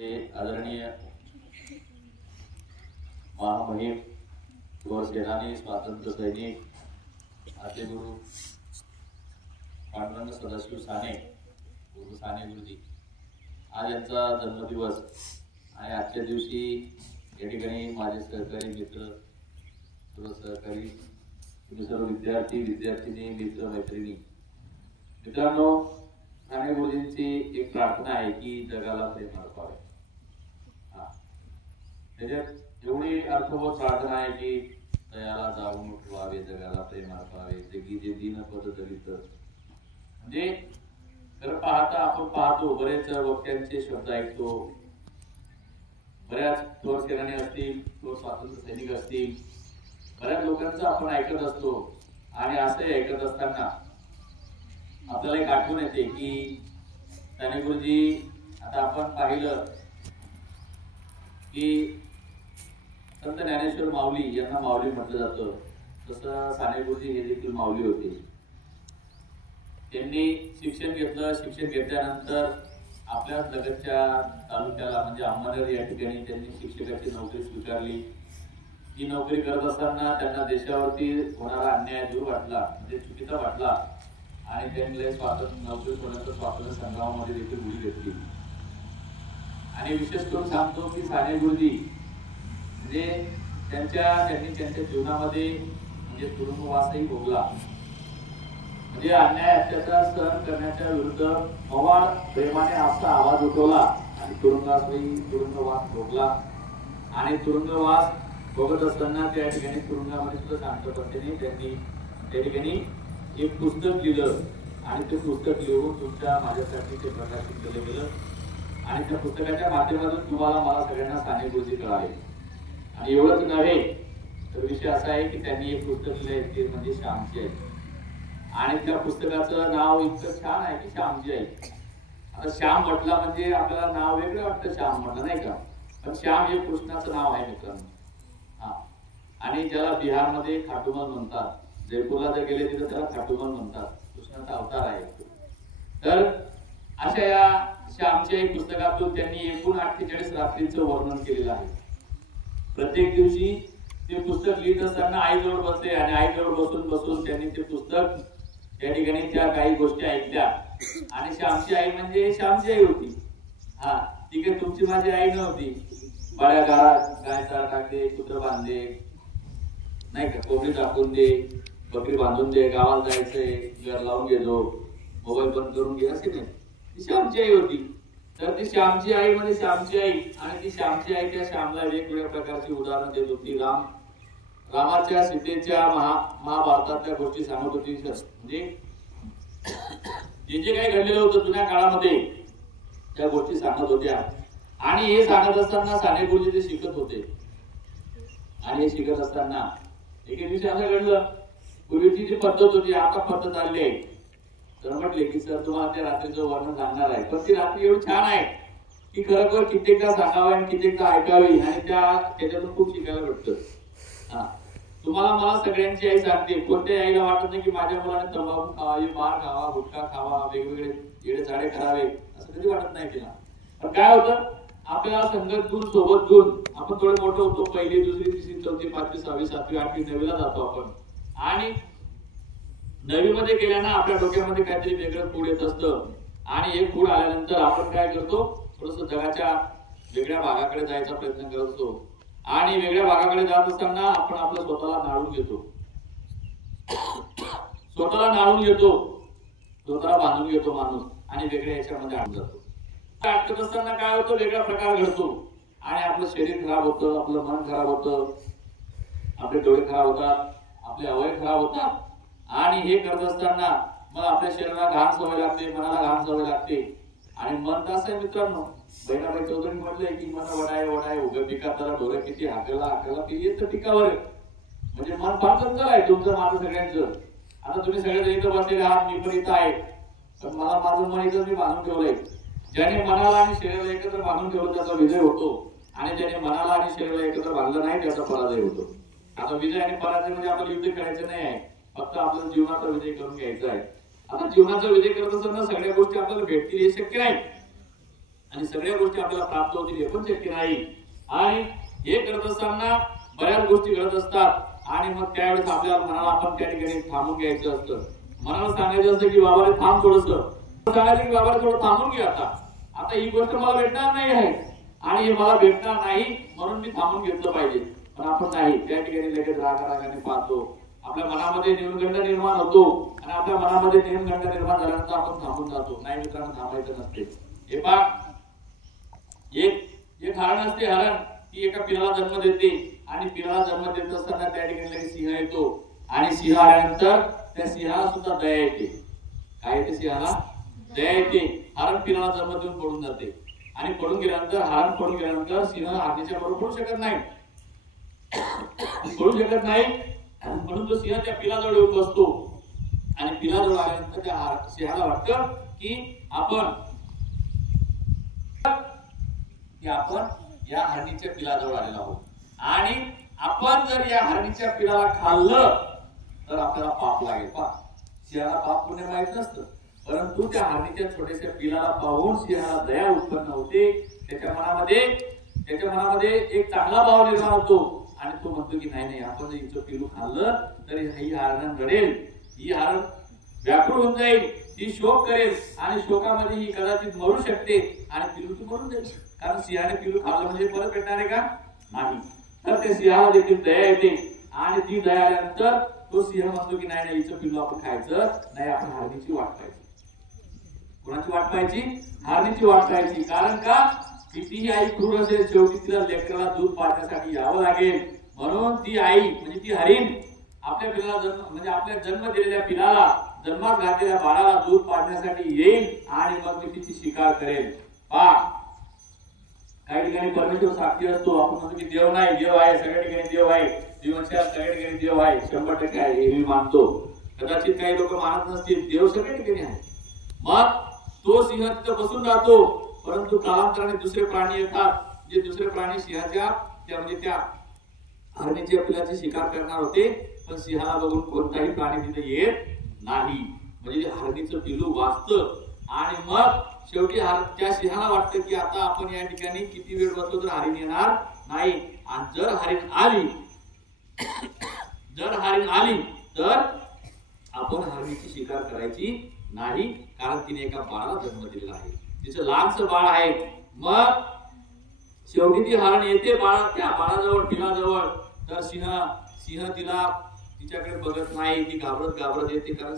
ते आदरणीय महामहिम व सेनानी स्वातंत्र्य सैनिक आद्य गुरु पांडुरंग सदाशिव साने गुरु साने गुरुजी आज यांचा जन्मदिवस आणि आजच्या दिवशी या ठिकाणी माझे सहकारी मित्र सर्व सहकारी तुम्ही सर्व विद्यार्थी विद्यार्थिनी मित्र मैत्रिणी मित्रांनो साने गुरुजींची एक प्रार्थना आहे की जगाला प्रेम अर्पावे। त्याच्यात एवढी अर्थवत प्रार्थना आहे की दयाला जागून उठवावे जगाला प्रेम अर्पावे जगी जे दीन पद दलित म्हणजे खरं पाहता आपण पाहतो बरेच वक्त्यांचे शब्द ऐकतो बऱ्याच थोर सेनानी असतील थोर स्वातंत्र्य सैनिक असतील बऱ्याच लोकांचं आपण ऐकत असतो आणि असं ऐकत असताना आपल्याला एक आठवण येते की साने गुरुजी आता आपण पाहिलं की संत ज्ञानेश्वर माऊली यांना माऊली म्हटलं जातं तसं साने गुरुजी हे देखील माऊली होते। त्यांनी शिक्षण घेतलं शिक्षण घेतल्यानंतर आपल्या लगतच्या तालुक्याला म्हणजे अहमदनगर या ठिकाणी त्यांनी शिक्षकाची नोकरी स्वीकारली। ही नोकरी करत असताना त्यांना देशावरती होणारा अन्याय दूर वाटला म्हणजे चुकीचा वाटला आणि त्यांनी स्वातंत्र्य नोकरी सोडण्याचं स्वातंत्र्य संग्रामामध्ये देखील उडी घेतली। आणि विशेष करून सांगतो की साने गुरुजी म्हणजे त्यांनी त्यांच्या जीवनामध्ये म्हणजे तुरुंगवासही भोगला म्हणजे अन्याय अत्याचार सहन करण्याच्या विरुद्ध मवाळ प्रेमाने असा आवाज उठवला आणि तुरुंगवास भोगला आणि तुरुंगवास भोगत असताना त्या ठिकाणी तुरुंगामध्ये सुद्धा शांतपणे त्यांनी त्या ठिकाणी एक पुस्तक लिहिलं आणि ते पुस्तक लिहून तुमच्या माझ्यासाठी ते प्रकाशित केलं गेलं आणि त्या पुस्तकाच्या माध्यमातून तुम्हाला मला सगळ्यांना साने गुरुजी कळाले। आणि एवढंच नव्हे तर विषय असा आहे की त्यांनी एक पुस्तक लिहिलंय ते म्हणजे श्यामची आई आणि त्या पुस्तकाचं नाव इतकं छान आहे की श्यामची आई। आता श्याम म्हटला म्हणजे आपल्याला नाव वेगळं वाटतं श्याम म्हटलं नाही का पण श्याम हे कृष्णाचं नाव आहे मित्रांनो। आणि ज्याला बिहारमध्ये खाटूमल म्हणतात जयपूरला जर गेले तिथे त्याला खाटूमल म्हणतात कृष्णाचा अवतार आहे। तर अशा या श्यामच्या एक पुस्तकातून त्यांनी एकूण 48 रात्रींचं वर्णन केलेलं आहे। प्रत्येक दिवशी ते पुस्तक लिहित असताना आईजवळ बसले आणि आईजवळ बसून त्यांनी ते पुस्तक त्या ठिकाणी त्या काही गोष्टी ऐकल्या आणि श्यामची आई म्हणजे श्यामची आई होती। ती काही तुमची माझी आई नव्हती। बाळ्या गाय चारा टाकते कुत्र बांधले नाही का कोंबडी टाकून दे बकरी बांधून दे गावाला जायचंय घर लावून घेतो मोबाईल बंद करून घे असे नाही ती श्यामची आई होती। तर ती श्यामची आई म्हणजे श्यामची आई आणि ती श्यामची आई त्या श्यामला वेगवेगळ्या प्रकारची उदाहरण देत होती। रामाच्या सीतेच्या महाभारतातल्या गोष्टी सांगत होती म्हणजे जे काही घडलेलं होतं जुन्या काळामध्ये त्या गोष्टी सांगत होत्या आणि हे सांगत असताना साने गुरुजी ते शिकत होते आणि हे शिकत असताना एके दिवशी असं घडलं पूर्वीची जी पद्धत होती आता पद्धत आली आहे तर म्हटले की सर तुम्हाला त्या रात्रीचं वर्णन सांगणार आहे पण ती रात्री एवढी छान आहे की खरोखर कित्येकदा सांगावी आणि कित्येकदा ऐकावी आणि त्याच्यातून खूप शिकायला भेटतं। तुम्हाला मला सगळ्यांची आई सांगते कोणत्याही आईला वाटत नाही की माझ्या मुलाने तंबाखू खावा मार खावा गुटखा खावा वेगवेगळे येडे चाडे करावे असं कधी वाटत नाही तिला। पण काय होतं आपल्याला संगत गुण सोबत गुण आपण थोडे मोठे होतो पहिली दुसरी तिसरी चौथी पाचवी सहावी सातवी आठवी नववीला जातो आपण आणि नववीमध्ये गेल्यानं आपल्या डोक्यामध्ये काहीतरी वेगळं फूड येत असतं आणि हे फूड आल्यानंतर आपण काय करतो थोडस जगाच्या वेगळ्या भागाकडे जायचा प्रयत्न करत असतो आणि वेगळ्या भागाकडे जात असताना आपण आपलं स्वतःला नाळून घेतो स्वतःला बांधून घेतो माणूस आणि वेगळ्या याच्यामध्ये आणून जातो। अटकत असताना काय होतं वेगळा प्रकार घडतो आणि आपलं शरीर खराब होतं आपलं मन खराब होतं आपले डोळे खराब होतात आपले अवयव खराब होतात आणि हे करत असताना मग आपल्या शरीराला घाण सवय लागते मनाला घाण सवय लागते आणि मन तर असं आहे मित्रांनो बहिणाबाई चौधरी म्हटलंय की मन वडाय उभ्या पिका त्याला ढोरं किती हाकला पिली तर पिकावर म्हणजे मन फार चंचल आहे तुमचं माझं सगळ्यांचं। आता तुम्ही सगळे इथं बसलेले आहात मी पण इथं आहे पण मला माझं मन इथं मी बांधून ठेवलंय। ज्याने मनाला आणि शरीराला एकत्र बांधून ठेवलं त्याचा विजय होतो आणि ज्याने मनाला आणि शरीराला एकत्र बांधलं नाही त्याचा पराजय होतो। आता विजय आणि पराजय म्हणजे आपल्याला युद्ध करायचं नाही आहे फक्त आपल्याला जीवनाचा विजय करून घ्यायचा आहे। आता जीवनाचा विजय करत असताना सगळ्या गोष्टी आपल्याला भेटतील हे शक्य नाही आणि सगळ्या गोष्टी आपल्याला प्राप्त होतील हे पण शक्य नाही. आणि हे करत असताना बऱ्याच गोष्टी घडत असतात आणि मग त्यावेळेस आपल्याला मनाला आपण त्या ठिकाणी थांबून घ्यायचं असतं. मनाला सांगायचं असतं की बाबा रे थांब थोडंसं, सांगायचं की बाबा थोडं थांबून घे, आता ही गोष्ट मला भेटणार नाही आहे आणि हे मला भेटणार नाही म्हणून मी थांबून घेतलं पाहिजे. पण आपण नाही, त्या ठिकाणी लगेच रागाने पाहतो, आपल्या मनामध्ये न्यूनगंड निर्माण होतो आणि आपल्या मनामध्ये न्यूनगंड निर्माण झाल्यानंतर आपण थांबून जातो. नाही मित्रांनो, थांबायचं नसते. हे पहा, एक हरण असते, हरण ती एका पिलाला जन्म देते आणि पिलाला जन्म देत असताना त्या ठिकाणी लगेच सिंह येतो आणि सिंह आल्यानंतर त्या सिंहाला सुद्धा दया येते. काय येते सिंहाला? दया येते. हरण पिलाला जन्म देऊन पडून जाते आणि पडून गेल्यानंतर, हरण पडून गेल्यानंतर सिंह हरणीच्या बरोबर पडू शकत नाही, म्हणून तो सिंह त्या पिलाजवळ येऊन बसतो आणि पिलाजवळ आल्यानंतर त्या सिंहाला वाटतं की आपण या हरणीच्या पिलाजवळ आलेलो आहोत आणि आपण जर या हरणीच्या पिलाला खाल्लं तर आपल्याला पाप लागेल. सिंहाला पाप पुण्य माहित नसतं, परंतु त्या हरणीच्या छोट्याशा पिलाला पाहून सिंहाला दया उत्पन्न होते. त्याच्या मनामध्ये एक चांगला भाव निर्माण होतो आणि तो म्हणतो की नाही, आपण जर हिचं पिलू खाल्लं तर ही हरण रडेल, ही हरण व्याकुळ होऊन जाईल, ती शोक करेल आणि शोकामध्ये ही कदाचित मरू शकते आणि पिलू ती मरून जाईल. कारण सिंहाने पिलू खाल्लं म्हणजे परत भेटणार आहे का? नाही. तर ते सिंहाला देखील दया येते आणि ती दया आल्यानंतर तो सिंह म्हणतो की नाही, हिचं पिलू आपण खायचं नाही, आपण हरणीची वाट पाहायची. कोणाची वाट पाहायची? हरणीची वाट पाहायची. कारण का? कितीही आई क्रूर असेल, शेवटी तिला लेकराला दूध पाजण्यासाठी यावं लागेल. म्हणून ती आई म्हणजे ती हरीण आपल्या पिलाला आपल्या जन्म दिलेल्या पिलाला, जन्मात घातलेल्या बाळाला दूध पाजण्यासाठी येईल आणि मग मी तिची शिकार करेल. काही ठिकाणी परमेश्वर साक्षी असतो, आपण म्हणतो की देव नाही, देव आहे, सगळ्या ठिकाणी देव आहे, जीवनशास्त्र सगळ्या ठिकाणी देव आहे, 100% आहे हे मी मानतो. कदाचित काही लोक मानत नसतील, देव सगळ्या ठिकाणी आहे. मग तो सिंह तिथं बसून राहतो, परंतु कालांतराने दुसरे प्राणी येतात, जे दुसरे प्राणी सिंहाच्या त्या हरणीच्या पिलाची शिकार करणार होते, पण सिंहाला बघून कोणताही प्राणी तिथे येत नाही. म्हणजे हरणीचं पिलू वाचतं आणि मग शेवटी त्या सिंहाला वाटतं की आता आपण या ठिकाणी किती वेळ बसलो तर हरीण येणार नाही. आणि जर हरीण आली तर आपण हरणीची शिकार करायची नाही, कारण तिने एका बाळाला जन्म दिलेला आहे, तिचं लहानसं बाळ आहे. मग शेवटी ती हरण येते त्या बाळाजवळ, पिलाजवळ, तर सिंह तिच्याकडे बघत नाही, ती घाबरत येते. कारण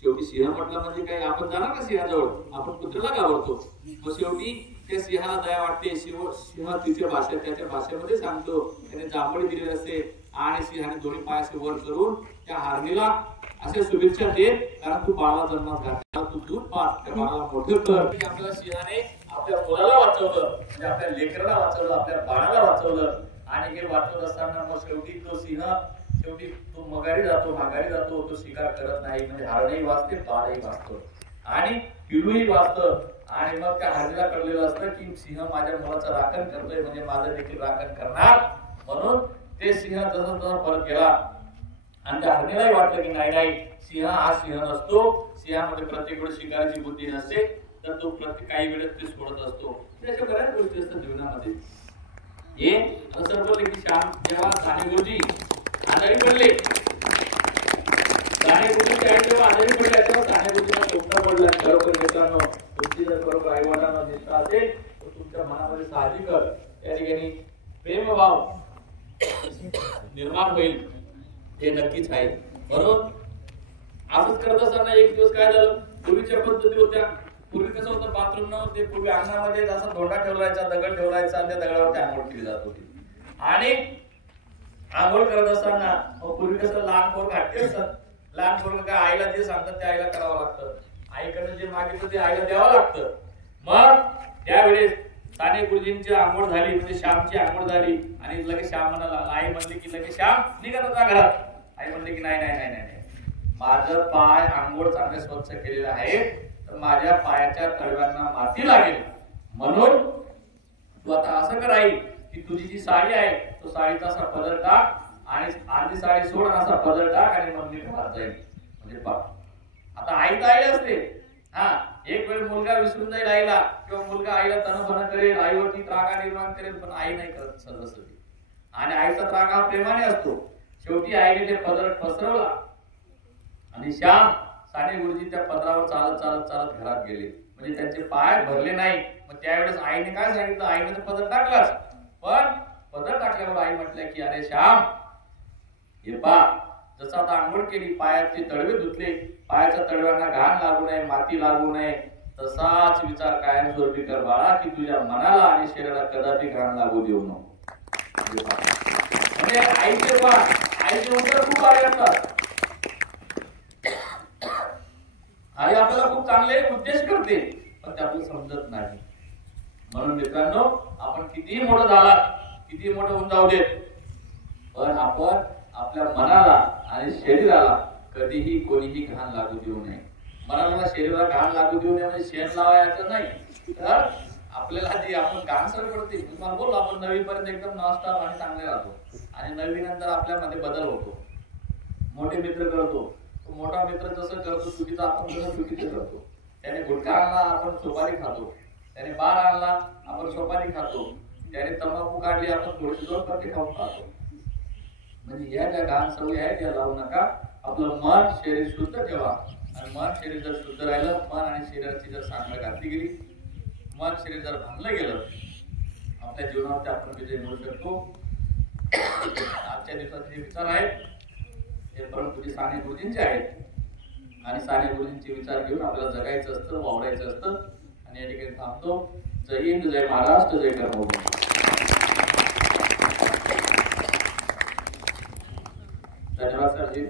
शेवटी सिंह म्हटलं म्हणजे काय, आपण जाणार का सिंहाजवळ? आपण कुत्र्याला घाबरतो. मग शेवटी त्या सिंहाला दया वाटते. सिंह त्याच्या भाषेमध्ये सांगतो, त्याने जांभळी दिलेली असते आणि सिंहाने दोन्ही पायाचे वर करून त्या हरणीला अशा शुभेच्छा देत, कारण तू बाळाला जन्मात घातला, तू दूध पाज, त्या बाळाला मोठं कर. आपल्याला सिंहाने आपल्या मुलाला वाचवलं, म्हणजे आपल्या लेकराला वाचवलं, आपल्या बाळाला वाचवलं. आणि हे वाचवत असताना मग शेवटी तो सिंह तो माघारी जातो, तो शिकार करत नाही. म्हणजे हरणही वाचते, बाळही वाचतो आणि पिलूही वाचतं. आणि मग त्या हरणीला कळलेलं असतं की सिंह माझ्या मुलाचं राखण करतोय, म्हणजे माझं देखील राखण करणार. म्हणून ते सिंह जसं परत गेला आणि त्या हरणीलाही वाटलं की नाही, सिंह हा सिंह नसतो, सिंहामध्ये प्रत्येक वेळेस शिकाराची बुद्धी नसते, तर तो प्रत्येक काही वेळेस ते सोडत असतो. त्याच्या बऱ्याच गोष्टी असतात जीवनामध्ये. हे असं बोलले की श्याम जेव्हा साने गुरुजी आजारी पडले, साने गुरुजी जेव्हा आजारी पडले तेव्हा साने गुरुजीला स्वप्न पडलं. खरोखर मित्रांनो, तुमची जर खरोखर आईवडिलांना निष्ठा असेल तर तुमच्या मनामध्ये साहजिकच त्या ठिकाणी प्रेमभाव निर्माण होईल, हे नक्कीच आहे. म्हणून असंच करत असताना एक दिवस काय झालं, पूर्वीच्या पद्धती होत्या. पूर्वी कसं होतं, बाथरूम नव्हते, पूर्वी अंगणामध्ये असा धोंडा ठेवलायचा, दगड ठेवलायचा आणि त्या दगडावरती आंघोळ केली जात होती. आणि आंघोळ करत असताना पूर्वी कसं लहान पोर घातले असतात, लहान पोर काय आईला जे सांगतात ते आईला करावं लागतं, आईकडनं जे मागितलं ते आईला द्यावं लागतं. मग त्यावेळेस साने गुरुजींची आंघोळ झाली, म्हणजे श्यामची आंघोळ झाली आणि लगेच श्याम म्हणाला, आई म्हणली की लगेच श्याम निघा जा घरात. आई म्हणली की नाही, माझं पाय आंघोळ चांगले स्वच्छ केलेलं आहे, तर माझ्या पायाच्या तळव्यांना माती लागेल, म्हणून तू आता असं कर आई की तुझी जी साडी आहे तो साडीचा असा पदर टाक आणि अर्धी साडी सोड, असा पदर टाक आणि मग मी घरात जाईल. म्हणजे आता आई तर आई असते, एक वेळ मुलगा विसरून जाईल आईला, किंवा मुलगा आईला तणफण करेल, आईवरती त्रागा निर्माण करेल, पण आई नाही करत सहजासहजी. आणि आईचा त्राग हा प्रेमाने असतो. शेवटी आईने ते पदर पसरवला आणि श्याम साने गुरुजी त्या पदरावर चालत चालत चालत घरात गेले. म्हणजे त्यांचे पाय भरले नाही. मग त्यावेळेस आईने काय सांगितलं, आईने तर पदर टाकलाच, पण पदर टाकल्यावर आई म्हटल्या की अरे श्याम, हे पा, जसं आता आंघोळ केली, पायाचे तळवे धुतले, पायाच्या तळव्यांना घाण लागू नये, माती लागू नये, तसाच विचार कायमस्वरूपी कर बाळा, की तुझ्या मनाला आणि शरीराला कदापि घाण लागू देऊ नको. म्हणजे आईचे उत्तर खूप आले असतात. आई आपल्याला खूप चांगले उद्देश करते, पण ते आपल्याला समजत नाही. म्हणून मित्रांनो, आपण कितीही मोठं झाला, कितीही मोठं होऊन जाऊ देत, पण आपण आपल्या मनाला आणि शरीराला कधीही कोणीही घाण लागू देऊ नये. मनाला शरीराला घाण लागू देऊ नये म्हणजे शेण लावायचं नाही, तर आपल्याला जी आपण घाण सवय पडते. तुम्हाला बोललो आपण 9वी पर्यंत एकदम नॉनस्टॉप आणि चांगले राहतो, आणि 9वी नंतर आपल्यामध्ये बदल होतो. मोठे मित्र करतो, तो मोठा मित्र जसं करतो चुकीचं, आपण तसं चुकीचं करतो. त्याने गुटखा आणला, आपण सुपारी खातो. त्याने बार आणला, आपण सुपारी खातो. त्याने तंबाखू काढली, आपण थोडीशी 2 पत्ते खाऊन खातो. म्हणजे या ज्या घाण सवयी आहेत त्या लावू नका. आपलं मन शरीर शुद्ध ठेवा, आणि मन शरीर जर शुद्ध राहिलं, मन आणि शरीराची जर सांगड घातली गेली, मन शरीर जर भांगलं गेलं, आपल्या जीवनावरती आपण विजय मिळू शकतो. आजच्या दिवसाचे जे विचार आहेत ते परमपूज्य साने गुरुजींचे आहेत, आणि साने गुरुजींचे विचार घेऊन आपल्याला जगायचं असतं, वावरायचं असतं. आणि या ठिकाणी थांबतो. जय हिंद, जय महाराष्ट्र, जय कर्मभूमी. धन्यवाद सरजी.